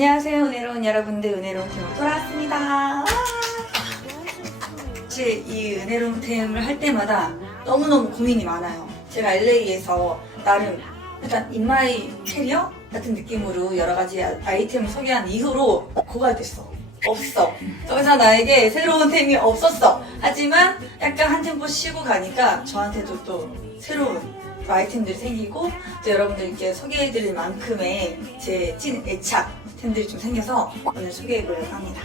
안녕하세요, 은혜로운 여러분들. 은혜로운 템으로 돌아왔습니다. 사실 이 은혜로운 템을 할 때마다 너무너무 고민이 많아요. 제가 LA에서 나름 약간 인마이 캐리어 같은 느낌으로 여러 가지 아이템을 소개한 이후로 고갈됐어. 없어. 더 이상 나에게 새로운 템이 없었어. 하지만 약간 한 템포 쉬고 가니까 저한테도 또 새로운 아이템들이 생기고 또 여러분들께 소개해드릴 만큼의 제 찐 애착템들이 좀 생겨서 오늘 소개해보려고 합니다.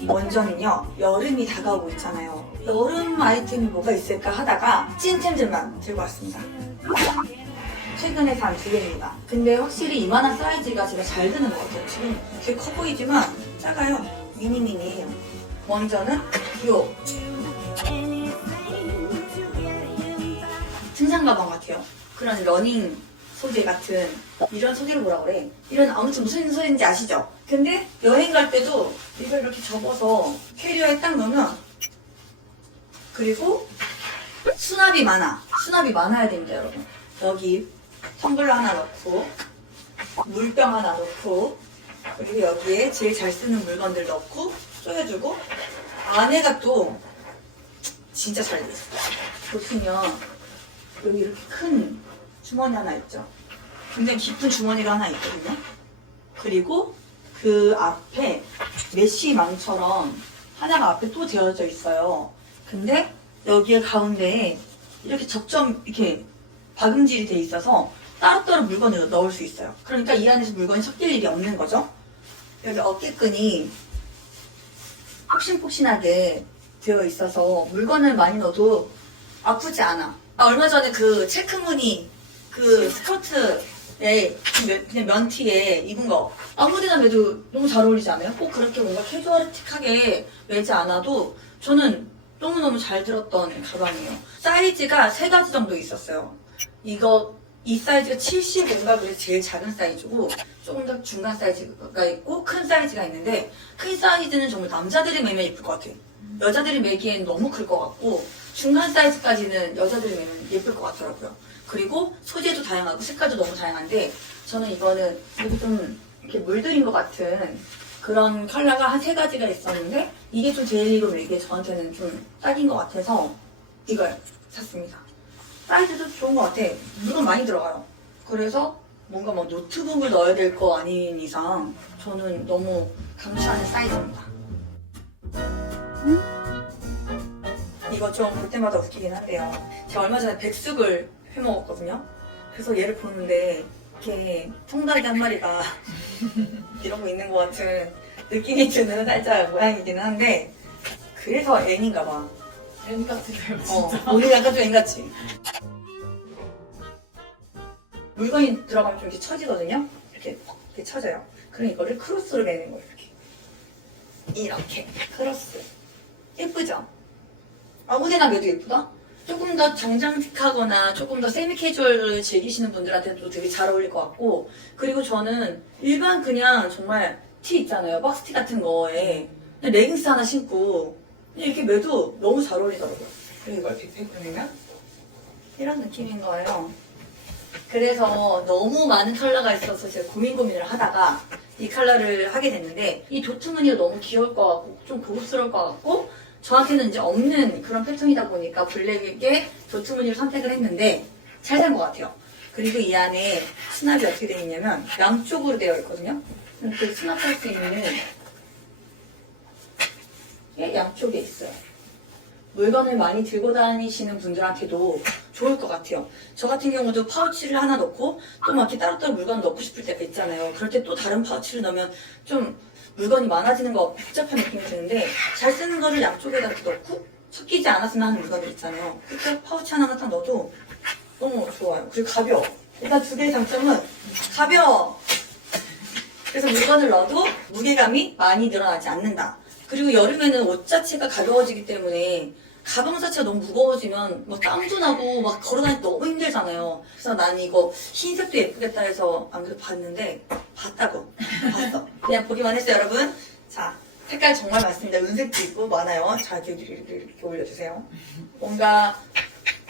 먼저는요, 여름이 다가오고 있잖아요. 여름 아이템이 뭐가 있을까 하다가 찐템들만 들고 왔습니다. 최근에 산 두 개입니다. 근데 확실히 이만한 사이즈가 제가 잘 드는 것 같아요. 지금 되게 커 보이지만 작아요. 미니미니해요. 먼저는 요 등산 가방 같아요. 그런 러닝 소재 같은 이런 소재를 뭐라 그래? 이런 아무튼 무슨 소재인지 아시죠? 근데 여행 갈 때도 이걸 이렇게 접어서 캐리어에 딱 넣으면, 그리고 수납이 많아. 수납이 많아야 됩니다, 여러분. 여기 텀블러 하나 넣고 물병 하나 넣고 그리고 여기에 제일 잘 쓰는 물건들 넣고 쪼여주고, 안에가 또 진짜 잘 돼 있어요. 보시면 여기 이렇게 큰 주머니 하나 있죠. 굉장히 깊은 주머니가 하나 있거든요. 그리고 그 앞에 메쉬망처럼 하나가 앞에 또 되어져 있어요. 근데 여기에 가운데에 이렇게 적점 이렇게 박음질이 돼 있어서 따로따로 물건을 넣을 수 있어요. 그러니까 이 안에서 물건이 섞일 일이 없는 거죠. 여기 어깨끈이 폭신폭신하게 되어 있어서 물건을 많이 넣어도 아프지 않아. 얼마 전에 그 체크무늬 그 스커트에 그냥 면티에 입은 거 아무데나 매도 너무 잘 어울리지 않아요? 꼭 그렇게 뭔가 캐주얼틱하게 매지 않아도 저는 너무너무 잘 들었던 가방이에요. 사이즈가 3가지 정도 있었어요. 이 사이즈가 75인가 그래서 제일 작은 사이즈고, 조금 더 중간 사이즈가 있고 큰 사이즈가 있는데, 큰 사이즈는 정말 남자들이 매면 예쁠 것 같아요. 여자들이 매기엔 너무 클 것 같고, 중간 사이즈까지는 여자들이 매면 예쁠 것 같더라고요. 그리고 소재도 다양하고 색깔도 너무 다양한데, 저는 이거는 이렇게 좀 이렇게 물들인 것 같은 그런 컬러가 한 3가지가 있었는데, 이게 좀 제일로 매기에 저한테는 좀 딱인 것 같아서 이걸 샀습니다. 사이즈도 좋은 것 같아. 물건 많이 들어가요. 그래서 뭔가 막 노트북을 넣어야 될 거 아닌 이상 저는 너무 강추하는 사이즈입니다. 이거 좀 볼 때마다 웃기긴 한데요. 제가 얼마 전에 백숙을 해먹었거든요. 그래서 얘를 보는데 이렇게 통닭이 한 마리가 이러고 있는 것 같은 느낌이 드는 살짝 모양이기는 한데, 그래서 N인가 봐. N같으세요, 진짜. 오늘 약간 좀 N같지? 물건이 들어가면 좀 이렇게 처지거든요? 이렇게 처져요. 그럼 이거를 크로스로 매는 거예요, 이렇게. 크로스. 예쁘죠? 아무데나 매도 예쁘다? 조금 더 정장틱하거나 조금 더 세미 캐주얼을 즐기시는 분들한테도 되게 잘 어울릴 것 같고, 그리고 저는 일반 그냥 정말 티 있잖아요. 박스티 같은 거에 그냥 레깅스 하나 신고 그냥 이렇게 매도 너무 잘 어울리더라고요. 그리고 이걸 빅팩 꾸미면 이런 느낌인 거예요. 그래서 너무 많은 컬러가 있어서 제가 고민을 하다가 이 컬러를 하게 됐는데, 이 도트 무늬가 너무 귀여울 것 같고 좀 고급스러울 것 같고, 저한테는 이제 없는 그런 패턴이다 보니까 블랙에 도트 무늬를 선택을 했는데 잘 된 것 같아요. 그리고 이 안에 수납이 어떻게 되어 있냐면 양쪽으로 되어 있거든요. 이렇게 수납할 수 있는 게 양쪽에 있어요. 물건을 많이 들고 다니시는 분들한테도 좋을 것 같아요. 저 같은 경우도 파우치를 하나 넣고 또 막 이렇게 따로따로 물건을 넣고 싶을 때가 있잖아요. 그럴 때 또 다른 파우치를 넣으면 좀 물건이 많아지는 거 복잡한 느낌이 드는데, 잘 쓰는 거를 양쪽에다 이렇게 넣고 섞이지 않았으면 하는 물건들 있잖아요. 그렇게 파우치 하나만 딱 넣어도 너무 좋아요. 그리고 가벼워. 일단 두 개의 장점은 가벼워. 그래서 물건을 넣어도 무게감이 많이 늘어나지 않는다. 그리고 여름에는 옷 자체가 가벼워지기 때문에 가방 자체가 너무 무거워지면 막 땀도 나고 막 걸어다니기 너무 힘들잖아요. 그래서 나는 이거 흰색도 예쁘겠다 해서 안 그래도 봤는데, 봤다고. 봤어. 그냥 보기만 했어요, 여러분. 자, 색깔 정말 많습니다. 은색도 있고 많아요. 자, 이렇게 올려주세요. 뭔가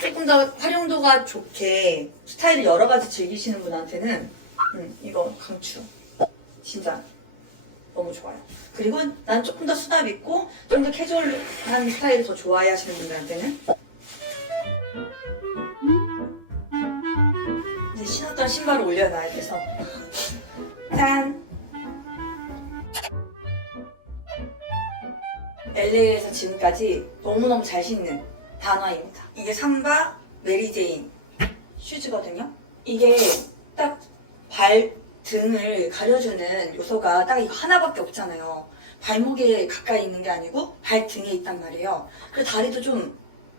조금 더 활용도가 좋게 스타일을 여러 가지 즐기시는 분한테는 이거 강추. 진짜 너무 좋아요. 그리고 난 조금 더 수납 있고 좀 더 캐주얼한 스타일을 더 좋아해 하시는 분들한테는 이제 신었던 신발을 올려놔야 돼서 짠! LA에서 지금까지 너무너무 잘 신는 단화입니다. 이게 삼바 메리제인 슈즈거든요. 이게 딱 발등을 가려주는 요소가 딱 이거 하나밖에 없잖아요. 발목에 가까이 있는 게 아니고 발등에 있단 말이에요. 그리고 다리도 좀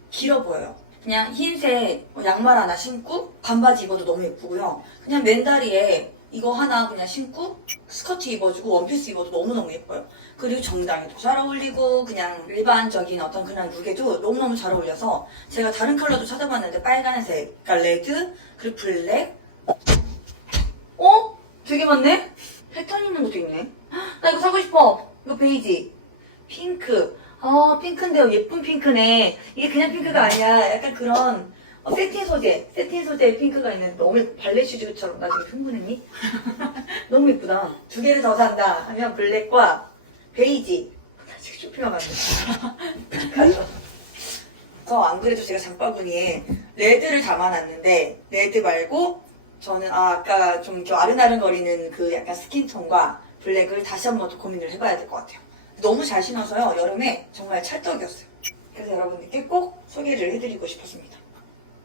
길어 보여요. 그냥 흰색 양말 하나 신고 반바지 입어도 너무 예쁘고요. 그냥 맨다리에 이거 하나 그냥 신고 스커트 입어주고 원피스 입어도 너무너무 예뻐요. 그리고 정장에도 잘 어울리고 그냥 일반적인 어떤 그런 룩에도 너무너무 잘 어울려서 제가 다른 컬러도 찾아봤는데 빨간색, 그러니까 레드, 그리고 블랙. 되게 많네? 패턴 있는 것도 있네. 나 이거 사고 싶어. 이거 베이지. 핑크. 핑크인데요. 예쁜 핑크네. 이게 그냥 핑크가 아니야. 약간 그런 세틴 소재의 핑크가 있는데 너무 발레 슈즈처럼. 나 지금 흥분했니? 너무 예쁘다. 두 개를 더 산다 하면 블랙과 베이지. 나 지금 쇼핑하고 왔네. 가져. 안 그래도 제가 장바구니에 레드를 담아놨는데 레드 말고 저는 아까 좀 아른아른거리는 그 약간 스킨톤과 블랙을 다시 한번 더 고민을 해봐야 될 것 같아요. 너무 잘 신어서요. 여름에 정말 찰떡이었어요. 그래서 여러분들께 꼭 소개를 해드리고 싶었습니다.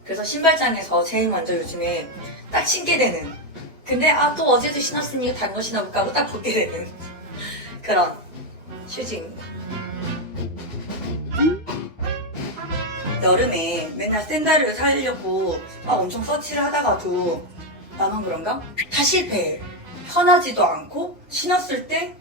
그래서 신발장에서 제일 먼저 요즘에 딱 신게 되는, 근데 또 어제도 신었으니 다른 거 신어볼까 하고 딱 벗게 되는 그런 슈즈입니다. 여름에 맨날 샌들을 사려고 엄청 서치를 하다가도 나만 그런가? 다 실패해. 편하지도 않고 신었을 때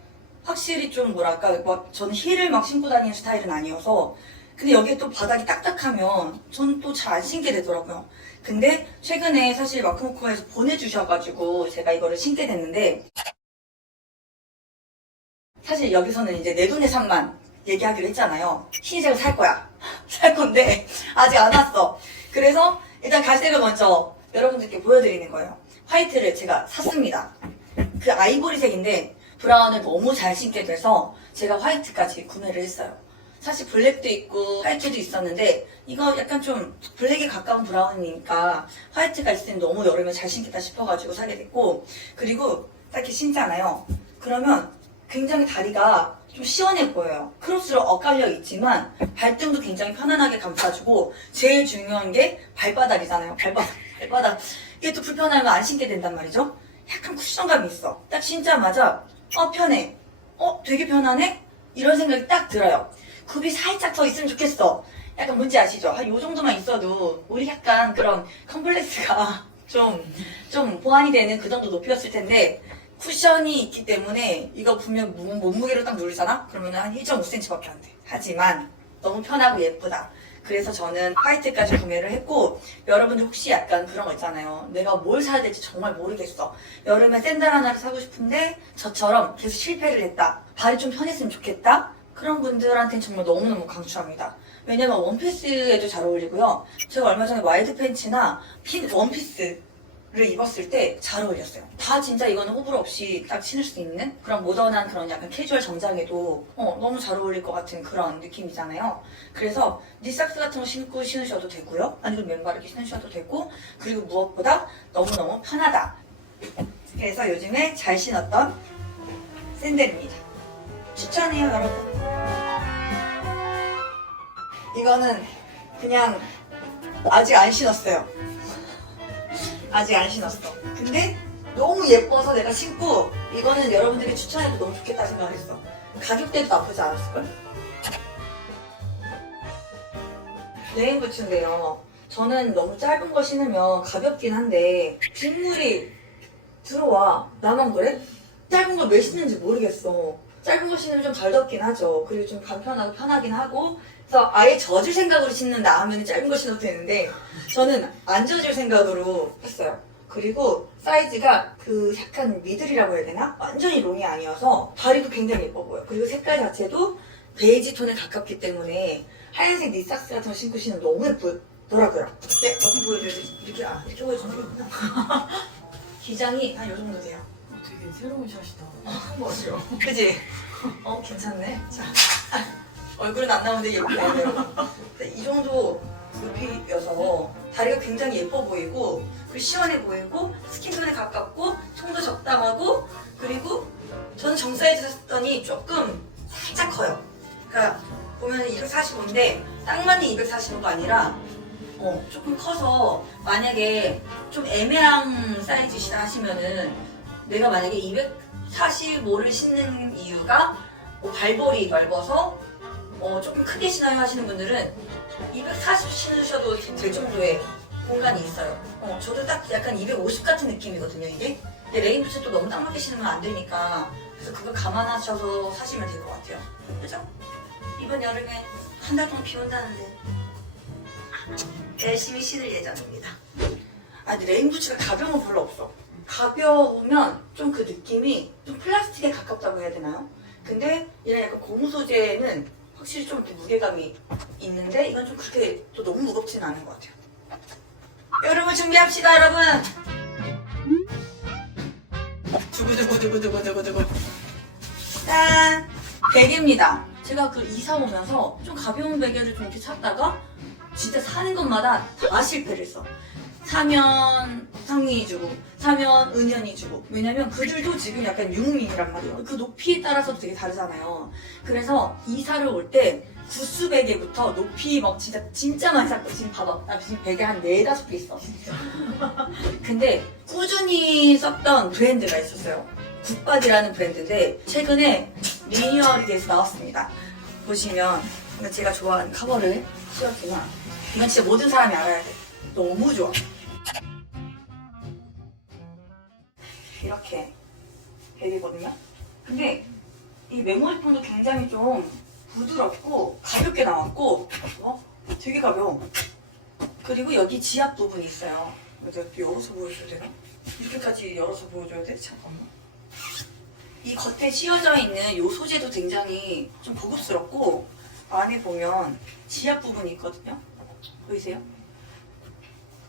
확실히 좀 뭐랄까 저는 힐을 막 신고 다니는 스타일은 아니어서 근데 여기에 또 바닥이 딱딱하면 저는 또 잘 안 신게 되더라고요. 근데 최근에 사실 마크모코에서 보내주셔가지고 제가 이거를 신게 됐는데 사실 여기서는 이제 내 돈의 산만 얘기하기로 했잖아요. 흰색을 살 거야. 살 건데 아직 안 왔어. 그래서 일단 갈색을 먼저 여러분들께 보여드리는 거예요. 화이트를 제가 샀습니다. 그 아이보리색인데 브라운을 너무 잘 신게 돼서 제가 화이트까지 구매를 했어요. 사실 블랙도 있고 화이트도 있었는데 이거 약간 좀 블랙에 가까운 브라운이니까 화이트가 있으면 너무 여름에 잘 신겠다 싶어가지고 사게 됐고 그리고 딱 이렇게 신잖아요. 그러면 굉장히 다리가 좀 시원해 보여요. 크로스로 엇갈려 있지만 발등도 굉장히 편안하게 감싸주고 제일 중요한 게 발바닥이잖아요. 발바닥. 이게 또 불편하면 안 신게 된단 말이죠. 약간 쿠션감이 있어. 딱 신자마자 편해. 되게 편하네? 이런 생각이 딱 들어요. 굽이 살짝 더 있으면 좋겠어. 약간 뭔지 아시죠? 한 요 정도만 있어도 우리 약간 그런 컴플렉스가 좀 보완이 되는 그 정도 높이였을 텐데 쿠션이 있기 때문에 이거 보면 몸무게로 딱 누르잖아? 그러면 한 1.5cm밖에 안 돼. 하지만 너무 편하고 예쁘다. 그래서 저는 화이트까지 구매를 했고 여러분들 혹시 약간 그런 거 있잖아요. 내가 뭘 사야 될지 정말 모르겠어. 여름에 샌들 하나를 사고 싶은데 저처럼 계속 실패를 했다. 발이 좀 편했으면 좋겠다. 그런 분들한테는 정말 너무너무 강추합니다. 왜냐면 원피스에도 잘 어울리고요. 제가 얼마 전에 와이드 팬츠나 핀 원피스를 입었을 때 잘 어울렸어요. 다 진짜 이거는 호불호 없이 딱 신을 수 있는 그런 모던한 그런 약간 캐주얼 정장에도 너무 잘 어울릴 것 같은 그런 느낌이잖아요. 그래서 니삭스 같은 거 신고 신으셔도 되고요. 아니면 맨발이렇게 신으셔도 되고 그리고 무엇보다 너무너무 편하다. 그래서 요즘에 잘 신었던 샌들입니다. 추천해요 여러분. 이거는 그냥 아직 안 신었어요. 아직 안 신었어. 근데 너무 예뻐서 내가 신고 이거는 여러분들에게 추천해도 너무 좋겠다 생각했어. 가격대도 나쁘지 않았을걸? 레인 부츠인데요. 저는 너무 짧은 거 신으면 가볍긴 한데 빗물이 들어와. 나만 그래? 짧은 걸 왜 신는지 모르겠어. 짧은 거 신으면 좀 덜 덥긴 하죠. 그리고 좀 간편하고 편하긴 하고 그래서 아예 젖을 생각으로 신는다 하면 짧은 거 신어도 되는데 저는 안 젖을 생각으로 했어요. 그리고 사이즈가 그 약간 미들이라고 해야 되나? 완전히 롱이 아니어서 다리도 굉장히 예뻐 보여. 그리고 색깔 자체도 베이지 톤에 가깝기 때문에 하얀색 니삭스 같은 거 신고 신으면 너무 예쁘더라고요. 네, 어디 보여줘야 되지? 이렇게 보여주는 거구나. 기장이 한 요 정도 돼요. 되게 새로운 샷이다. 한 거죠. 그지? 괜찮네. 자, 얼굴은 안 나오는데 예쁘네. 이 정도 높이여서 다리가 굉장히 예뻐 보이고, 그리고 시원해 보이고, 스킨톤에 가깝고, 통도 적당하고, 그리고 저는 정 사이즈 샀더니 조금 살짝 커요. 그러니까 보면 245인데 딱 맞는 245가 아니라 조금 커서 만약에 좀 애매한 사이즈시다 하시면은 내가 만약에 245를 신는 이유가 발볼이 넓어서 조금 크게 신어요 하시는 분들은 240 신으셔도 될 정도의 공간이 있어요. 저도 딱 약간 250 같은 느낌이거든요, 이게. 근데 레인부츠 또 너무 딱 맞게 신으면 안 되니까 그래서 그걸 감안하셔서 사시면 될 것 같아요. 그죠? 이번 여름에 한 달 동안 비 온다는데 열심히 신을 예정입니다. 근데 레인부츠가 가벼운 건 별로 없어. 가벼우면 좀 그 느낌이 좀 플라스틱에 가깝다고 해야 되나요? 근데 이런 약간 고무 소재는 확실히 좀 이렇게 무게감이 있는데 이건 좀 그렇게 또 너무 무겁지는 않은 것 같아요. 여름을 준비합시다, 여러분! 두구두구두구두구두구 짠! 베개입니다. 제가 그 이사 오면서 좀 가벼운 베개를 좀 이렇게 찾다가 진짜 사는 것마다 다 실패를 했어. 사면 상민이 주고 사면 은현이 주고. 왜냐면 그들도 지금 약간 유목민이란 말이에요. 그 높이에 따라서도 되게 다르잖아요. 그래서 이사를 올 때 구스 베개부터 높이 막 진짜 많이 샀고, 지금 봐봐, 나 지금 베개 한 4-5개 있어. 근데 꾸준히 썼던 브랜드가 있었어요. 굿바디라는 브랜드인데 최근에 리뉴얼이 돼서 나왔습니다. 보시면 제가 좋아하는 커버를 씌웠지만 이건 진짜 모든 사람이 알아야 돼. 너무 좋아. 이렇게 베개거든요. 근데 이 메모리폼도 굉장히 좀 부드럽고 가볍게 나왔고 되게 가벼워. 그리고 여기 지압 부분이 있어요. 내가 열어서 보여줘야 되나? 이렇게까지 열어서 보여줘야 돼? 잠깐만. 이 겉에 씌워져 있는 이 소재도 굉장히 좀 고급스럽고, 안에 보면 지압 부분이 있거든요. 보이세요?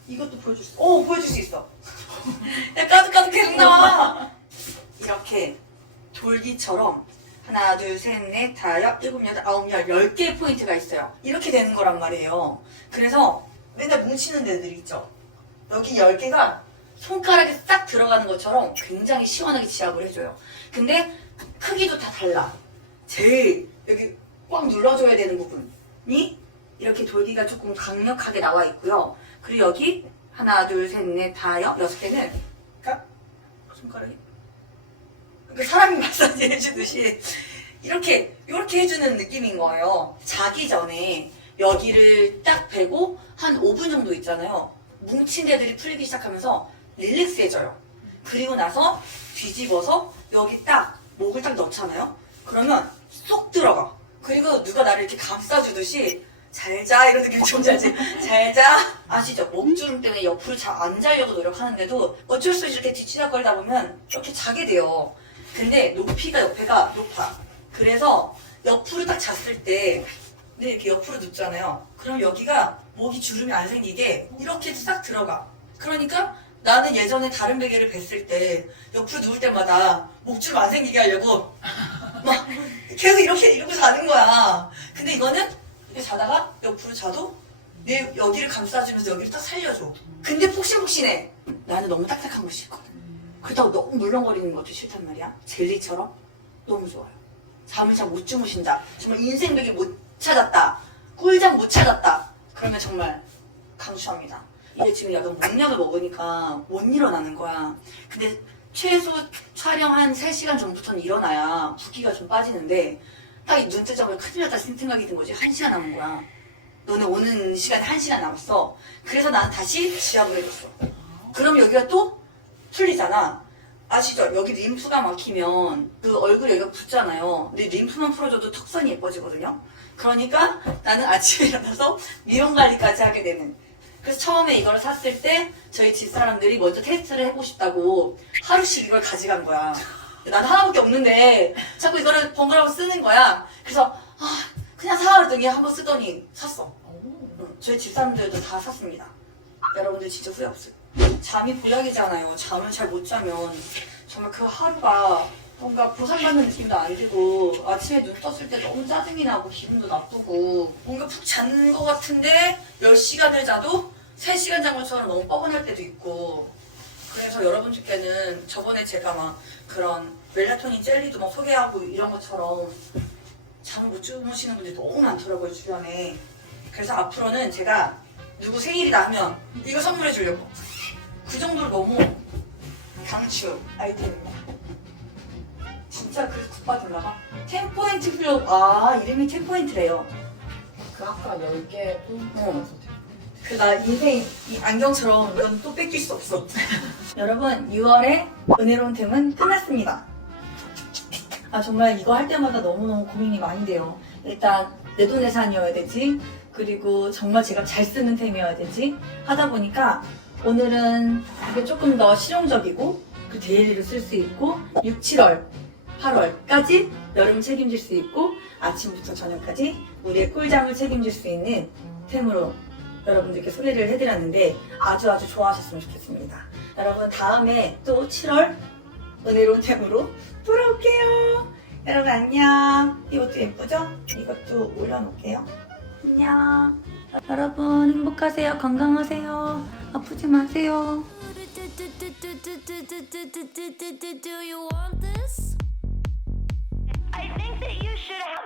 이것도 보여줄 수 있어. 야, 까득까득 계속 나와. 이렇게 돌기처럼 하나, 둘, 셋, 넷, 다섯, 일곱, 여덟, 아홉, 10개의 포인트가 있어요. 이렇게 되는 거란 말이에요. 그래서 맨날 뭉치는 데들 있죠. 여기 10개가 손가락에 싹 들어가는 것처럼 굉장히 시원하게 지압을 해줘요. 근데 크기도 다 달라. 제일 여기 꽉 눌러줘야 되는 부분이 이렇게 돌기가 조금 강력하게 나와 있고요. 그리고 여기 하나, 둘, 셋, 넷, 다섯, 6개는 그러니까 손가락이 사람이 마사지 해주듯이 이렇게 해주는 느낌인 거예요. 자기 전에 여기를 딱 베고 한 5분 정도 있잖아요. 뭉친 데들이 풀리기 시작하면서 릴렉스해져요. 그리고 나서 뒤집어서 여기 딱 목을 딱 넣잖아요. 그러면 쏙 들어가. 그리고 누가 나를 이렇게 감싸주듯이 잘자 이런 느낌이 좀 잘지. 잘자. 아시죠? 목주름 때문에 옆으로 잘 안 자려고 노력하는데도 어쩔 수 없이 이렇게 뒤치다거리다 보면 이렇게 자게 돼요. 근데 높이가 옆에가 높아. 그래서 옆으로 딱 잤을 때 근데 이렇게 옆으로 눕잖아요. 그럼 여기가 목이 주름이 안 생기게 이렇게 싹 들어가. 그러니까 나는 예전에 다른 베개를 뱄을 때 옆으로 누울 때마다 목주름 안 생기게 하려고 막 계속 이러고 자는 거야. 근데 이거는 이렇게 자다가 옆으로 자도 내 여기를 감싸주면서 여기를 딱 살려줘. 근데 폭신폭신해. 나는 너무 딱딱한 거 싫거든. 그렇다고 너무 물렁거리는 것도 싫단 말이야. 젤리처럼 너무 좋아요. 잠을 잘 못 주무신다. 정말 인생 베개 못 찾았다. 꿀잠 못 찾았다. 그러면 정말 강추합니다. 이게 지금 약간 목약을 먹으니까 못 일어나는 거야. 근데 최소 촬영 한 3시간 전부터는 일어나야 붓기가 좀 빠지는데 딱 눈 뜨자마자 큰일 났다 생각이 든 거지. 1시간 남은 거야. 너는 오는 시간에 1시간 남았어. 그래서 나는 다시 지압을 해줬어. 그럼 여기가 또 풀리잖아. 아시죠? 여기 림프가 막히면 그 얼굴에 여기가 붓잖아요. 근데 림프만 풀어줘도 턱선이 예뻐지거든요. 그러니까 나는 아침에 일어나서 미용 관리까지 하게 되는. 그래서 처음에 이걸 샀을 때 저희 집사람들이 먼저 테스트를 해보고 싶다고 하루씩 이걸 가져간 거야. 나는 하나밖에 없는데 자꾸 이거를 번갈아서 쓰는 거야. 그래서 그냥 사 그랬더니 한번 쓰더니 샀어. 저희 집사람들도 다 샀습니다. 여러분들 진짜 후회 없어요. 잠이 보약이잖아요. 잠을 잘 못 자면 정말 그 하루가 뭔가 보상받는 느낌도 안 들고 아침에 눈 떴을 때 너무 짜증이 나고 기분도 나쁘고 뭔가 푹 잔 것 같은데 10시간을 자도 3시간 잔 것처럼 너무 뻐근할 때도 있고 그래서 여러분들께는 저번에 제가 막 그런 멜라토닌 젤리도 막 소개하고 이런 것처럼 잠을 못 주무시는 분들이 너무 많더라고요 주변에. 그래서 앞으로는 제가 누구 생일이다 하면 이거 선물해 주려고 그 정도로 너무 강추 아이템입니다. 진짜 그래서 국받을나 봐. 10포인트 필요. 아 이름이 10포인트래요. 그 아까 10개 포인트라서 그 나 인생 이 안경처럼 이건 또 뺏길 수 없어. 여러분 6월에 은혜로운 템은 끝났습니다. 아 정말 이거 할 때마다 너무너무 고민이 많이 돼요. 일단 내돈내산이어야 되지, 그리고 정말 제가 잘 쓰는 템이어야 되지 하다 보니까 오늘은 이게 조금 더 실용적이고 그 데일리로 쓸 수 있고 6, 7월, 8월까지 여름 책임질 수 있고 아침부터 저녁까지 우리의 꿀잠을 책임질 수 있는 템으로 여러분들께 소개를 해드렸는데 아주 좋아하셨으면 좋겠습니다. 여러분 다음에 또 7월 은혜로운 템으로 돌아올게요. 여러분 안녕. 이것도 예쁘죠? 이것도 올려놓을게요. 안녕. 여러분 행복하세요. 건강하세요. 아프지 마세요. Do you want this? I think that you should have